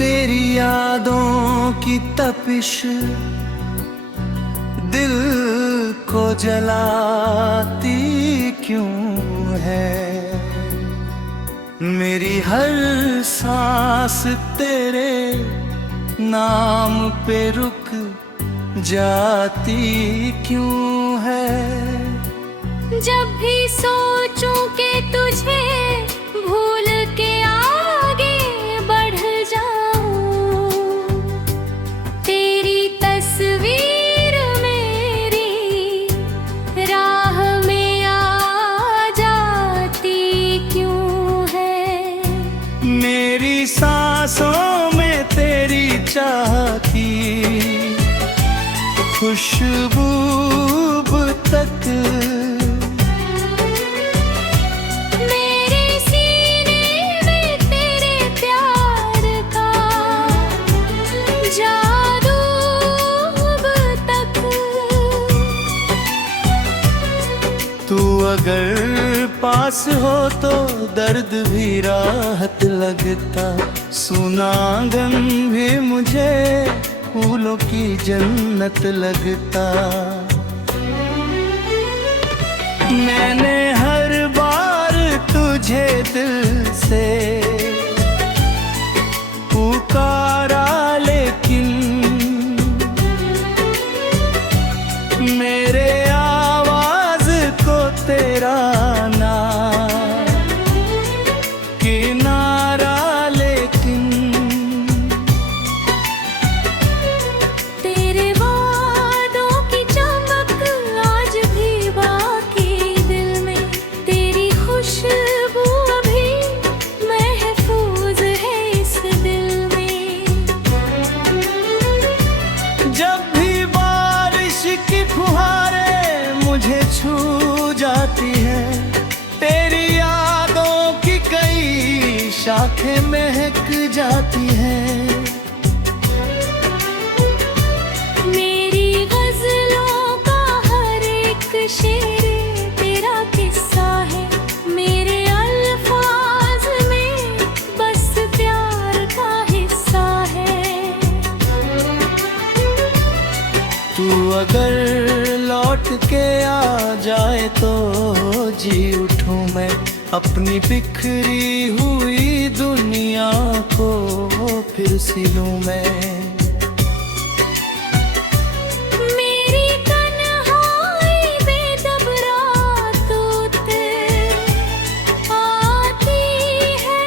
तेरी यादों की तपिश दिल को जलाती क्यों है। मेरी हर सांस तेरे नाम पे रुक जाती क्यों है। जब भी सोचूं कि तुझे भूल के आगे बढ़ जाऊं, तेरी तस्वीर मेरी राह में आ जाती क्यों है। मेरी सांसों में तेरी चाह की खुशबू तक, मेरे सीने में तेरे प्यार का जादू अब तक। तू अगर पास हो तो दर्द भी राहत लगता, सुना आंगन भी मुझे फूलों की जन्नत लगता। मैंने हर बार तुझे दिल से पुकारा, लेकिन मेरे आवाज को तेरा ना किनारा। लेकिन तेरे वादों की चमक आज भी बाकी दिल में, तेरी खुशबू अभी महफूज है इस दिल में। जब भी बारिश की फुहारें मुझे छू जाती है, तेरी यादों की कई शाखें महक जाती हैं। मेरी गजलों का हर एक शेर तेरा किस्सा है, मेरे अल्फाज में बस प्यार का हिस्सा है। तू अगर लौट के आ जाए तो जी उठूं मैं, अपनी बिखरी हुई दुनिया को फिर सिलूं मैं। मेरी तन्हाई बेदब रातों ते आती है,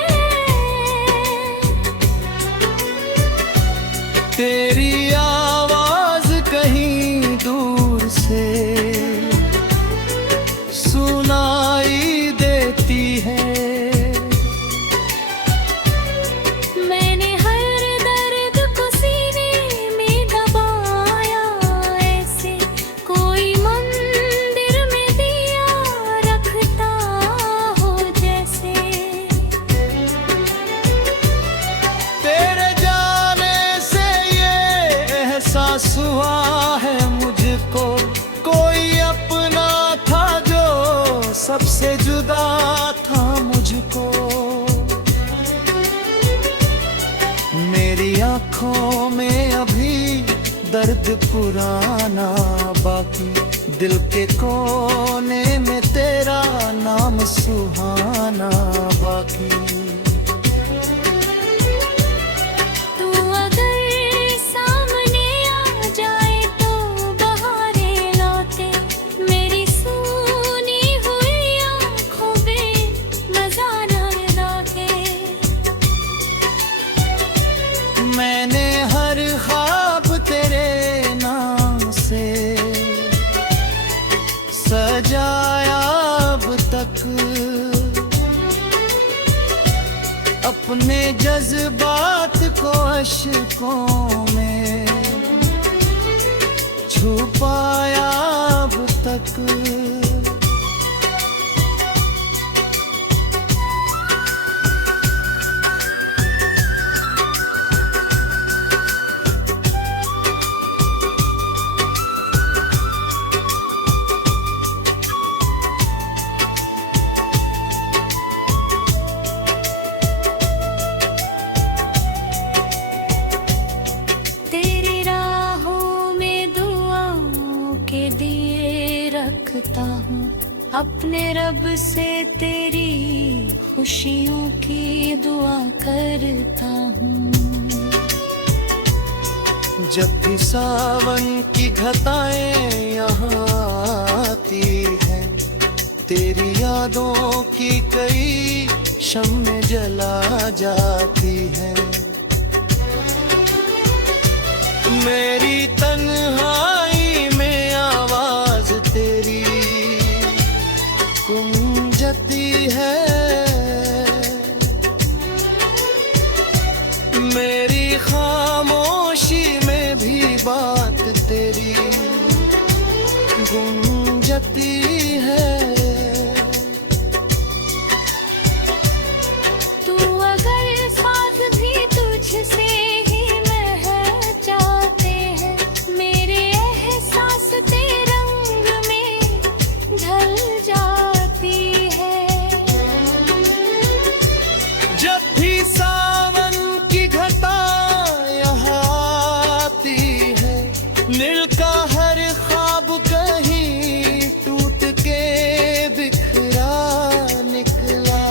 तेरी आवाज कहीं दूर से सुनाई देती है। मैंने हर दर्द को सीने में दबाया, ऐसे कोई मंदिर में दिया रखता हो जैसे। तेरे जाने से ये एहसास हुआ है मुझको, कोई अपना था जो सबसे जुदा था मुझको। मेरी आंखों में अभी दर्द पुराना बाकी, दिल के कोने में तेरा नाम सुहाना बाकी। तू अगर सामने आ जाए तो बहारें लौटे, मेरी सूनी हुई आँखों पे नजारा लगे। मैंने हर ख्वाब तेरे नाम से सजाया अब तक, अपने जज्बात को अश्कों में छुपाया अब तक। अपने रब से तेरी खुशियों की दुआ करता हूँ। जब भी सावन की घटाएं यहाँ आती है, तेरी यादों की कई शम्में जला जाती है। मेरी तन्हाई में आवाज तेरी गूंजती है। मेरी खामोशी में भी बात तेरी गूंजती है। तू अगर साथ भी तुझसे ही महक जाते हैं, मेरे एहसास तेरे रंग में ढल जाती है। जब भी सावन की घटा यहाँ आती है, नील का हर ख्वाब कहीं टूट के बिखरा निकला।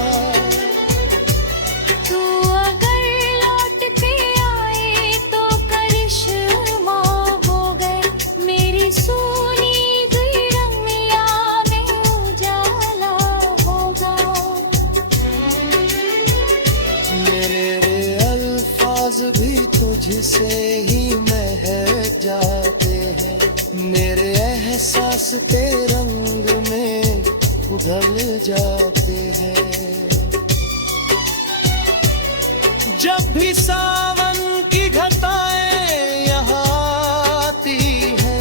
तू अगर लौट के आए तो करिश्मा हो गए, मेरी सूनी गई रंगिया में उजाला होगा। मेरे अल्फाज भी तुझसे ही महक जाते हैं, मेरे एहसास के रंग में उधल जाते हैं। जब भी सावन की घटाएं यहाँ आती है,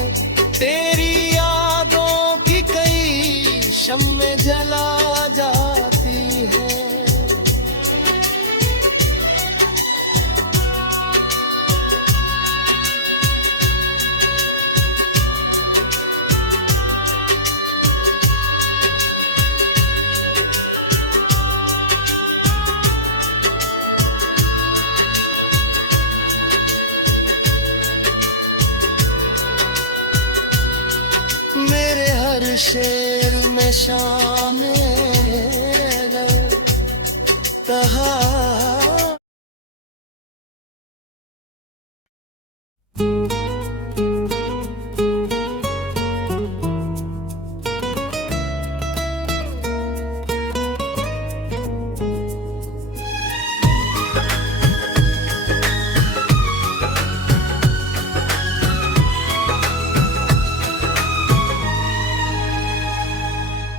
तेरी यादों की कई शम्में जला जाती है। मेरे हर शेर में शामिल कहा।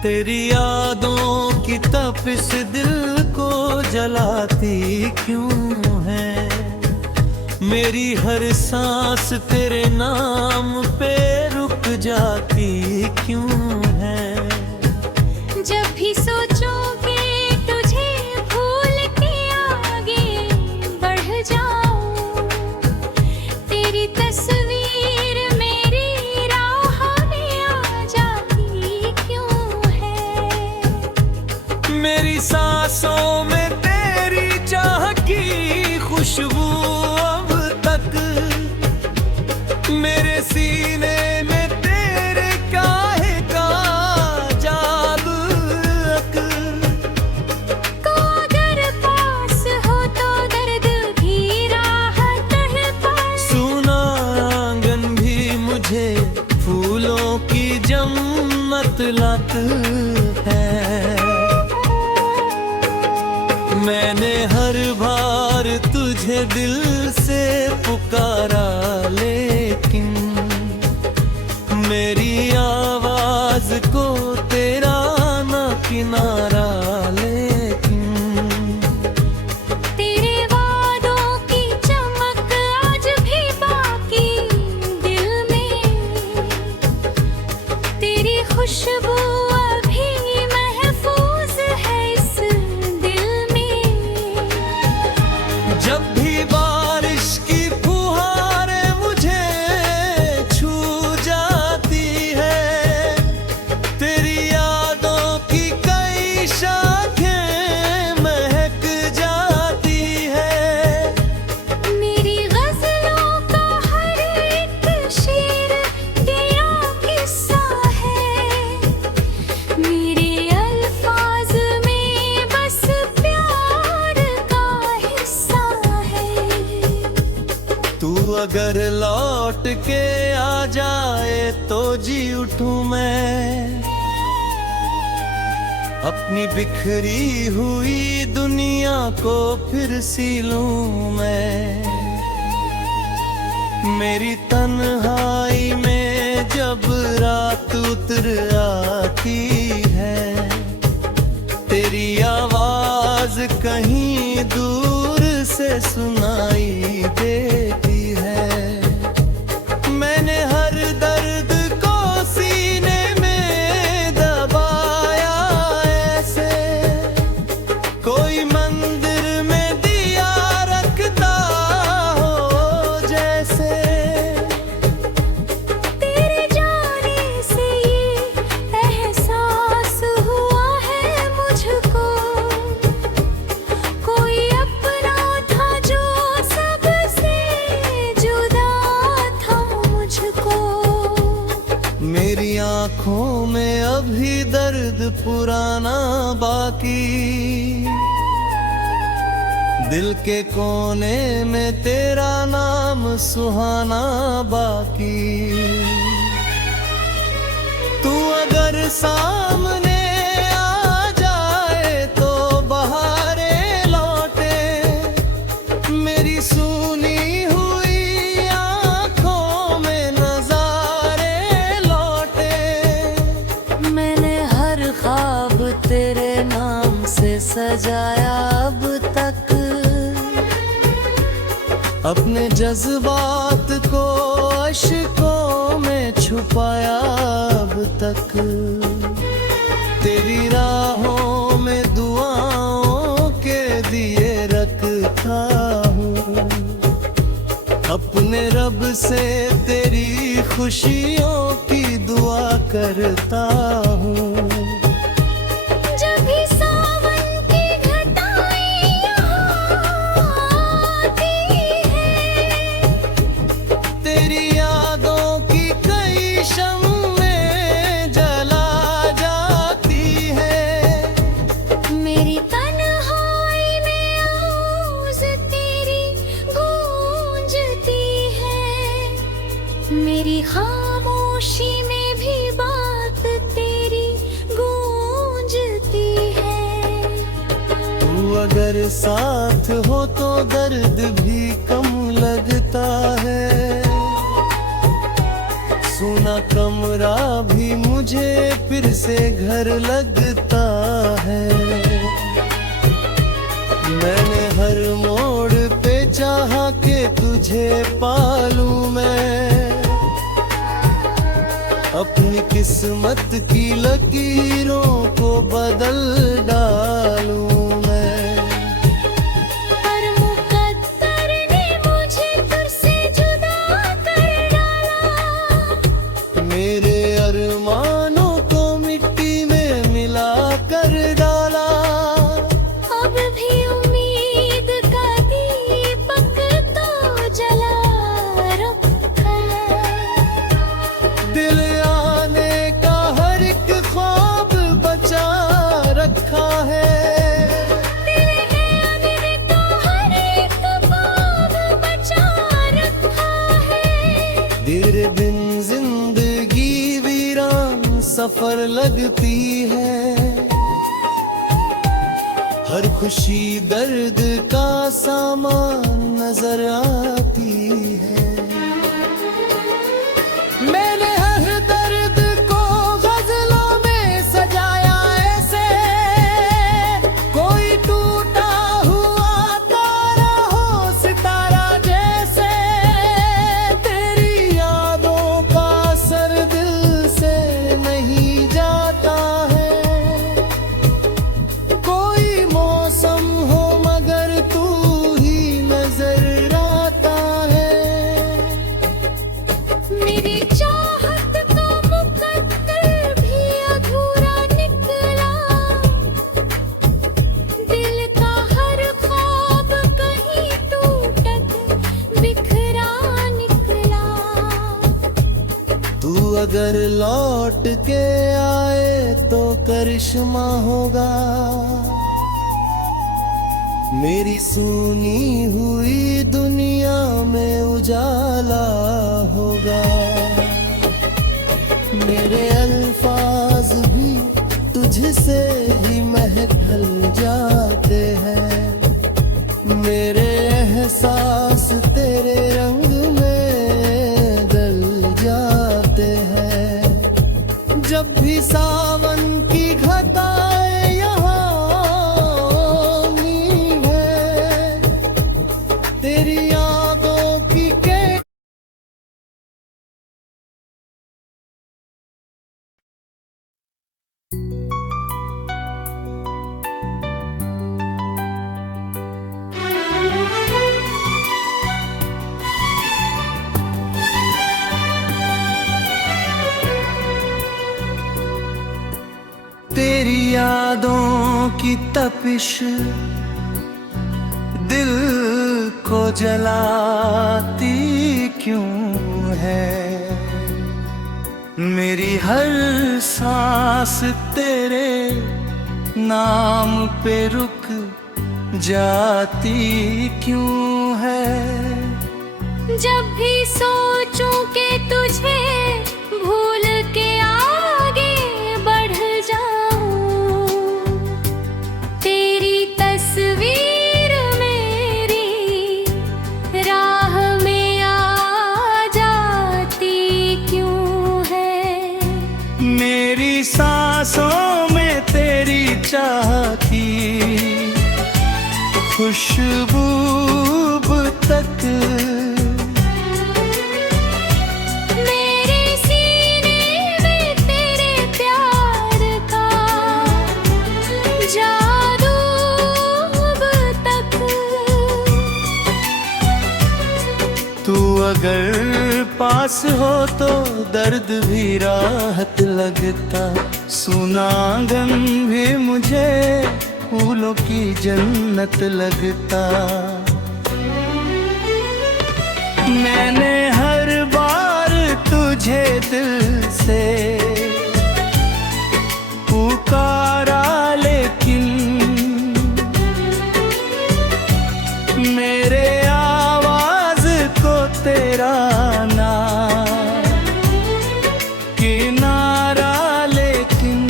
तेरी यादों की तपिश दिल को जलाती क्यों है, मेरी हर सांस तेरे नाम पे रुक जाती क्यों है। जब भी सोचोगे तुझे भूल के आगे बढ़ जाऊं, तेरी तस्वीर मेरी राह में आ जाती क्यों है। मेरी सांसों में तेरी चाह की खुशबू अब तक, मेरे सीने में तेरे काहे का जादू तक। को अगर पास हो तो दर्द भी राहत है पास। सुना आंगन भी मुझे फूलों की जन्नत लत है। मैंने हर बार तुझे दिल से पुकारा, लेकिन मेरी आवाज को तेरा ना किनारा। लेकिन तेरे वादों की चमक आज भी बाकी दिल में, तेरी खुशबू अभी महफूज है इस दिल में। जब भी बारिश की फुहारें मुझे अगर लौट के आ जाए तो जी उठूं मैं, अपनी बिखरी हुई दुनिया को फिर सी लूं मैं। मेरी तन्हाई में जब रात उतर आती है, तेरी आवाज कहीं दूर से सुनाई देती है। मैंने हर दर्द को सीने में दबाया ऐसे, कोई मंदिर में दिया रखता हो जैसे। तेरे जाने से ये एहसास हुआ है मुझको, कोई अपना था जो सबसे जुदा था मुझको। मेरी आँखों में अभी दर्द पुराना बाकी, दिल के कोने में तेरा नाम सुहाना बाकी। तू अगर सामने आ जाए तो बहारे लौटे, मेरी सुनी हुई आँखों में नजारे लौटे। मैंने हर ख्वाब तेरे नाम से सजाया अब तक, अपने जज्बात को अश्कों में छुपाया अब तक। तेरी राहों में दुआओं के दिए रखता हूँ, अपने रब से तेरी खुशियों की दुआ करता हूँ। जब भी सावन की घटाएं यहाँ आती है, तेरी यादों की कई शम्में जला जाती है। मेरी तन्हाई में आवाज़ तेरी गूंजती है, मेरी खामोशी में भी बात तेरी गूंजती है। तू अगर साथ हो तो दर्द भी कम लगता है, सुना कमरा भी मुझे फिर से घर लगता है। मैंने हर मोड़ पे चाहा कि तुझे पालूं मैं, अपनी किस्मत की लकीरों को बदल डालूं मैं। पर मुकद्दर ने मुझे तुझसे जुदा कर डाला, मेरे अरमानों को मिट्टी में मिला कर डाला। अब भी उम्मीद का दीपक तो जला रखा, दिल आने का हर एक ख्वाब बचा रखा है। तेरे आने का हर एक ख्वाब बचा रखा है। तेरे बिन जिंदगी वीरान सफर लगती है, हर खुशी दर्द का सामान नजर आती है। मैंने हर दर्द को गजलों में सजाया ऐसे, कोई टूटा हुआ तारा हो सितारा जैसे। तेरी यादों का असर दिल से नहीं जाता है, कोई मौसम हो मगर तू ही नजर आता है। मेरी चाहत का मुकद्दर भी अधूरा निकला, दिल का हर ख्वाब कहीं टूटक बिखरा निकला। तू अगर लौट के आए तो करिश्मा होगा, मेरी सुनी हुई दुनिया में उजाला होगा। मेरे अल्फाज भी तुझसे ही महकल जाते हैं, मेरे एहसास तेरे रंग में डल जाते हैं। जब भी सावन की घटाएं यहाँ आनी है, तेरी यादों की के तेरी यादों की तपिश दिल को जलाती क्यों है। मेरी हर सांस तेरे नाम पे रुक जाती क्यों है। जब भी सोचूं कि तुझे भूल के आगे बढ़ जाऊं, तेरी तस्वीर मेरी राह में आ जाती क्यों है। मेरी सांसों में तेरी चाह की खुशबू तक, मेरे सीने में तेरे प्यार का जादू अब तक। तू अगर पास हो तो दर्द भी राहत लगता, सुना आंगन भी मुझे फूलों की जन्नत लगता। मैंने हर बार तुझे दिल से पुकारा, लेकिन मेरे आवाज को तेरा ना किनारा, लेकिन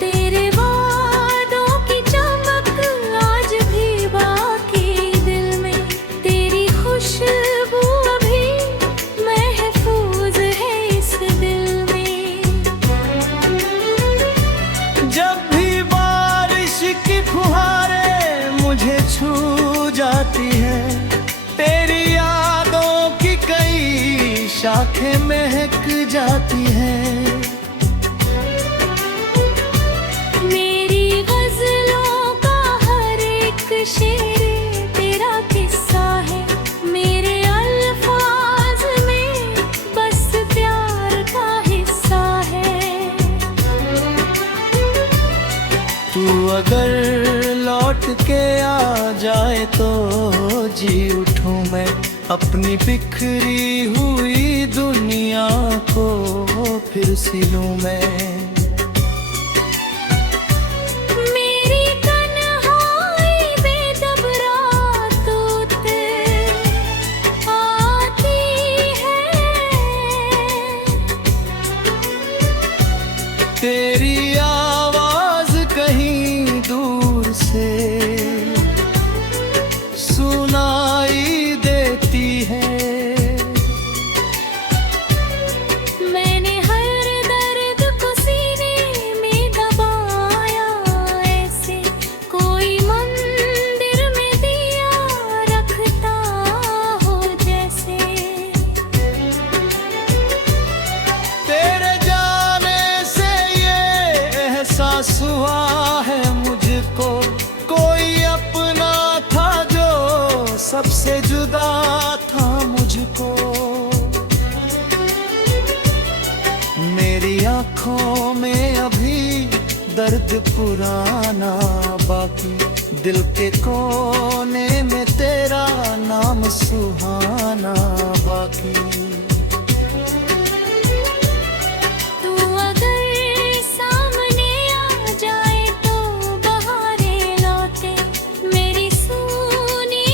तेरे वादों की चमक आज भी बाकी दिल में, तेरी खुशबू अभी महफूज है इस दिल में। जब भी बारिश की फुहारें मुझे छू जाती है, तेरी यादों की कई शाखें महक जाती हैं। मेरी गजलों का हर एक शेर तेरा किस्सा है, मेरे अल्फाज में बस प्यार का हिस्सा है। तू अगर लौट के आ जाए तो जी उठूं मैं, अपनी बिखरी हुई दुनिया को फिर सिलूं मैं। मेरी तन्हाई बेदब रातों पे आती है, तेरी आवाज कहीं दूर से सुनाई देती है। मैंने हर दर्द को सीने में दबाया, ऐसे कोई मंदिर में दिया रखता हो जैसे। तेरे जाने से ये एहसास हुआ है मुझको, कोई अपना था जो सबसे जुदा था मुझको। मेरी आंखों में अभी दर्द पुराना बाकी, दिल के कोने में तेरा नाम सुहाना बाकी। तू अगर सामने आ जाए तो बहारें लौटे, मेरी सूनी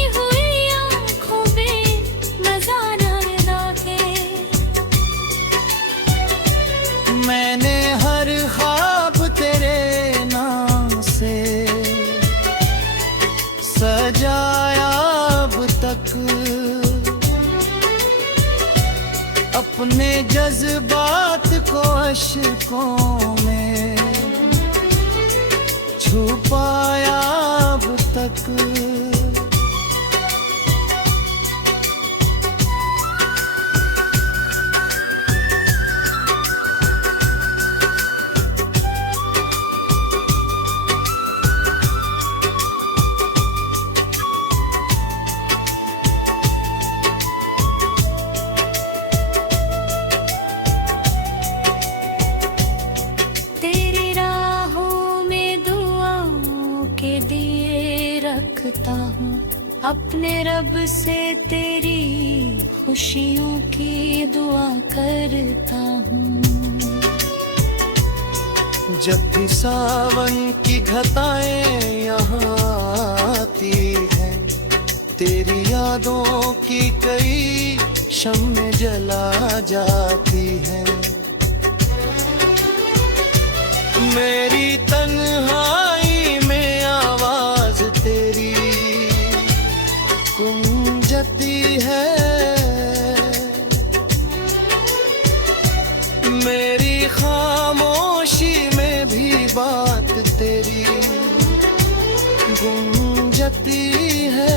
सजाया अब तक, अपने जज्बात को अश्कों में छुपाया अब तक। तेरी राहों में दुआओं के दिए रखता हूँ, अपने रब से तेरी खुशियों की दुआ करता हूँ। जब भी सावन की घटाएं यहाँ आती है, तेरी यादों की कई शम्में जला जाती है। मेरी तन्हाई में आवाज तेरी गूंजती है, मेरी खामोशी में भी बात तेरी गूंजती है।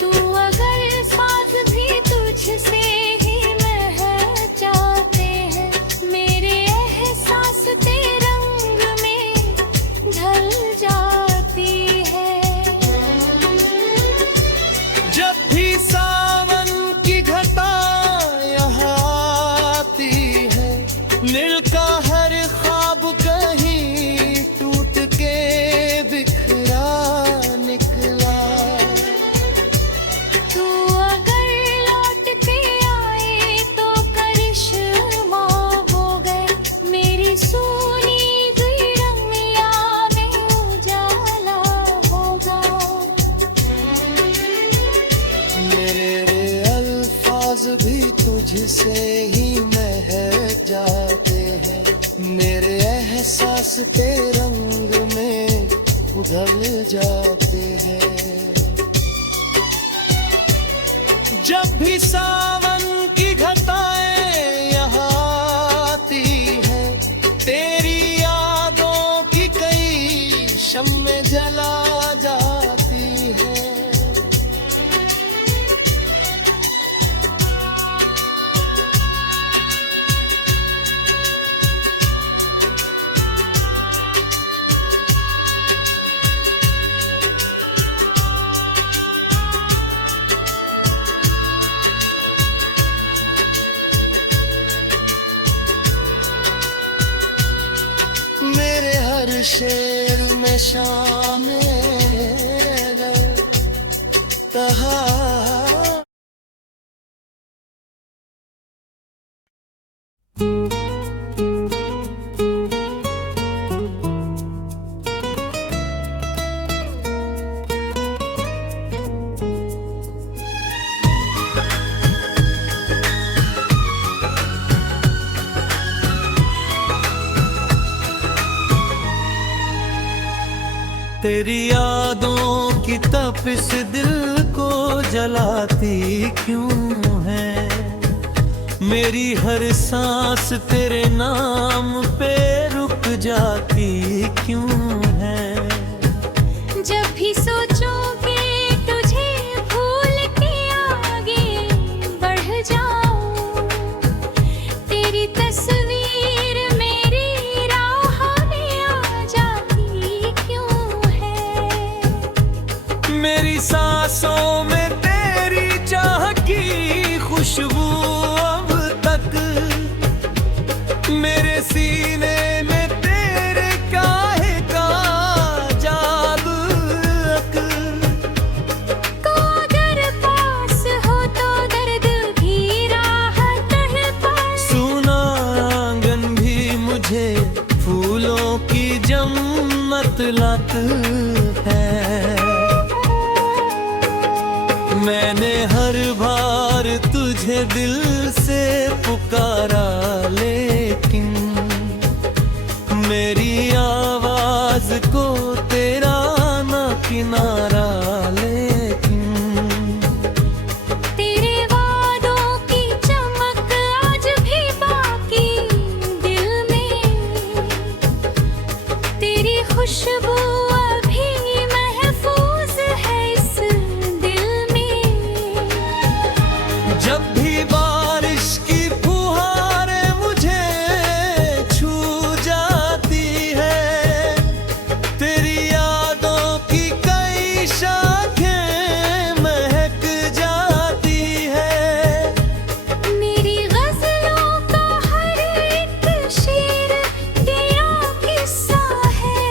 तू अगर साथ भी तुझसे ही महक जाते हैं, मेरे एहसास तेरे रंग में ढल जाती है। जब भी सावन की घटा यहाँ आती है, नील का हर ख्वाब कहीं टूट के बिखरा निकला। तू अगर लौट के आए तो करिश्मा हो गए, मेरी सूनी हुई रंगिया में उजाला होगा। मेरे अल्फाज भी तुझसे ही महक जाते हैं, मेरे एहसास के रंग में उधल जाते हैं। जब भी सावन की घटाएं यहाँ आती है, तेरी यादों की कई शम्में जला जाती है। मेरे हर शेर में शामिल तहा। तेरी यादों की तपिश दिल को जलाती क्यों है, मेरी हर सांस तेरे नाम पे रुक जाती क्यों है। जब भी सोचोगे तुझे भूल के आगे बढ़ जाऊं, तेरी तस्वीर मेरी राह में आ जाती क्यों है। मेरी सांसों में तेरी चाह की खुशबू अब तक, मेरे सीने में तेरे काहे का जादू तक। को अगर पास हो तो दर्द भी राहत है पास, सुना आंगन भी मुझे फूलों की जन्नत लत है। मैंने हर बार तुझे दिल से पुकारा, लेकिन मेरी आवाज मुझको तेरा ना किनारा, लेकिन तेरे वादों की चमक आज भी बाकी दिल में, तेरी खुशबू अभी महफूज है इस दिल में। जब भी बारिश की फुहारें मुझे छू जाती है, तेरी यादों की कई शाखें महक जाती है। मेरी गजलों का हर एक शेर तेरा किस्सा है,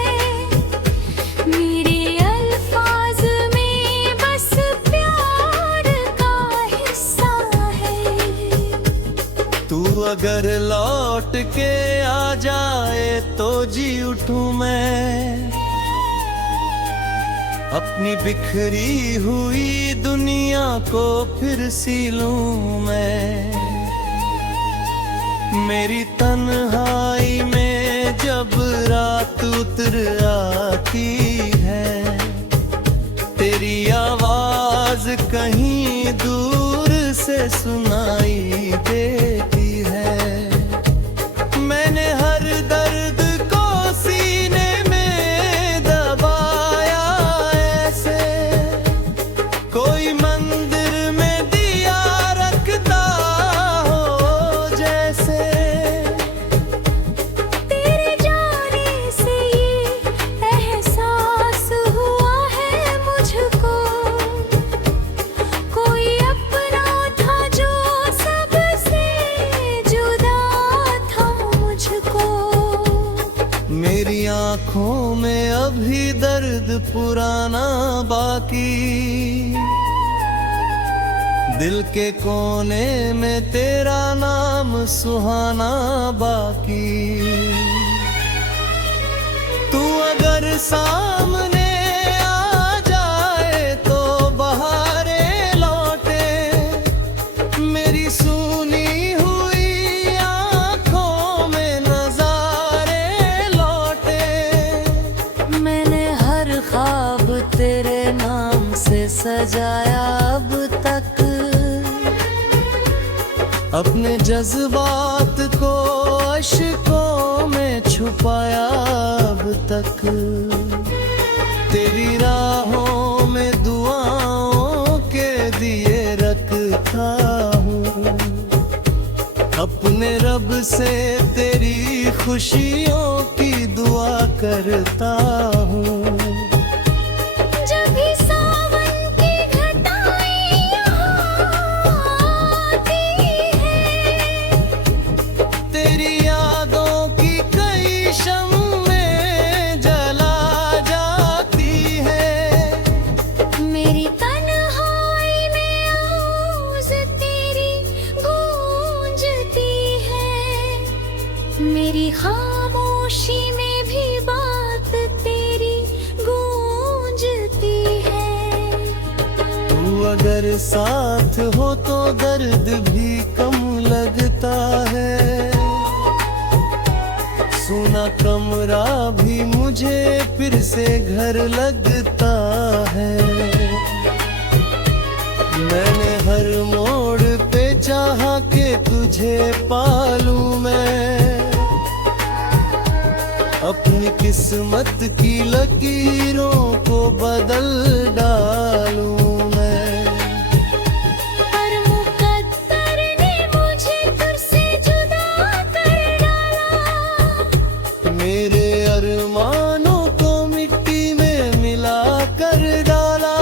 मेरे अल्फाज में बस प्यार का हिस्सा है। तू अगर लौट के आ जाए तो जी उठूं मैं, अपनी बिखरी हुई दुनिया को फिर सी लूं मैं। मेरी तन्हाई में जब रात उतर आती है, तेरी आवाज कहीं दूर से सुनाई देती है। मैंने हर दर्द को सीने में दबाया ऐसे, कोई मंदिर में दिया रखता हो जैसे। तेरे जाने से ये एहसास हुआ है मुझको, कोई अपना था जो सबसे जुदा था मुझको। मेरी आँखों में अभी दर्द पुराना बाकी, दिल के कोने में तेरा नाम सुहाना बाकी। तू अगर सामने आ जाए तो बहारें लौटे, मेरी सूनी हुई आँखों में नजारे लौटे। मैंने हर ख्वाब तेरे नाम से सजाया अब तक, अपने जज्बात को अश्कों में छुपाया अब तक। तेरी राहों में दुआओं के दिए रखता हूँ, अपने रब से तेरी खुशियों की दुआ करता हूँ। जब भी सावन की घटाएं यहाँ आती है, तेरी यादों की कई शम्में जला जाती है। मेरी तन्हाई में आवाज़ तेरी गूंजती है, मेरी खामोशी में भी बात तेरी गूंजती है। तू अगर साथ हो तो दर्द भी कम लगता है, सुना कमरा भी मुझे फिर से घर लगता है। मैंने हर मोड़ पे चाहा कि तुझे पालूं मैं, अपनी किस्मत की लकीरों को बदल डालूं मैं। पर मुकद्दर ने मुझे तुझसे जुदा कर डाला, मेरे अरमानों को मिट्टी में मिला कर डाला।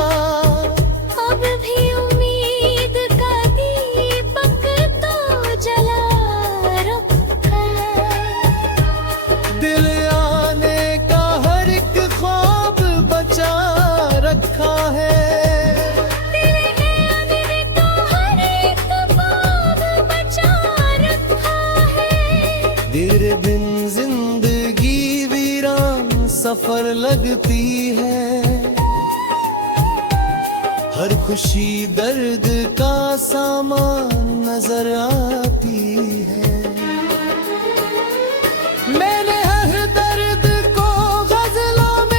अब भी उम्मीद का दीपक तो जला रखा, दिल आने का हर एक ख्वाब बचा रखा है। तेरे आने का हर एक ख्वाब बचा रखा है। तेरे बिन जिंदगी वीरान सफर लगती है, हर खुशी दर्द का सामान नजर आती है। मैंने हर दर्द को गजलों में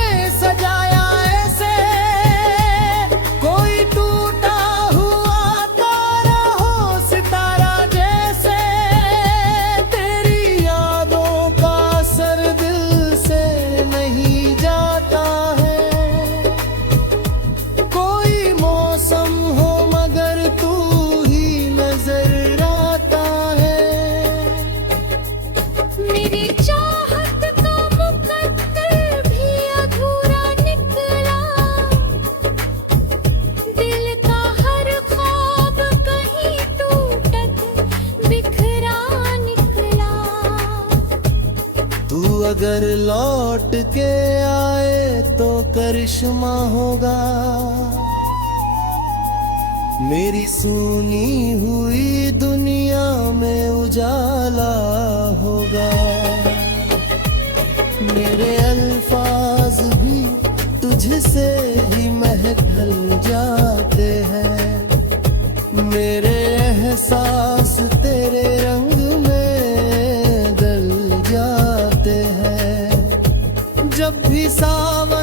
अगर लौट के आए तो करिश्मा होगा, मेरी सुनी हुई दुनिया में उजाला होगा। मेरे अल्फाज भी तुझसे ही महकल जाते हैं, मेरे एहसास तेरे रंग में दल जाते हैं। जब भी सावन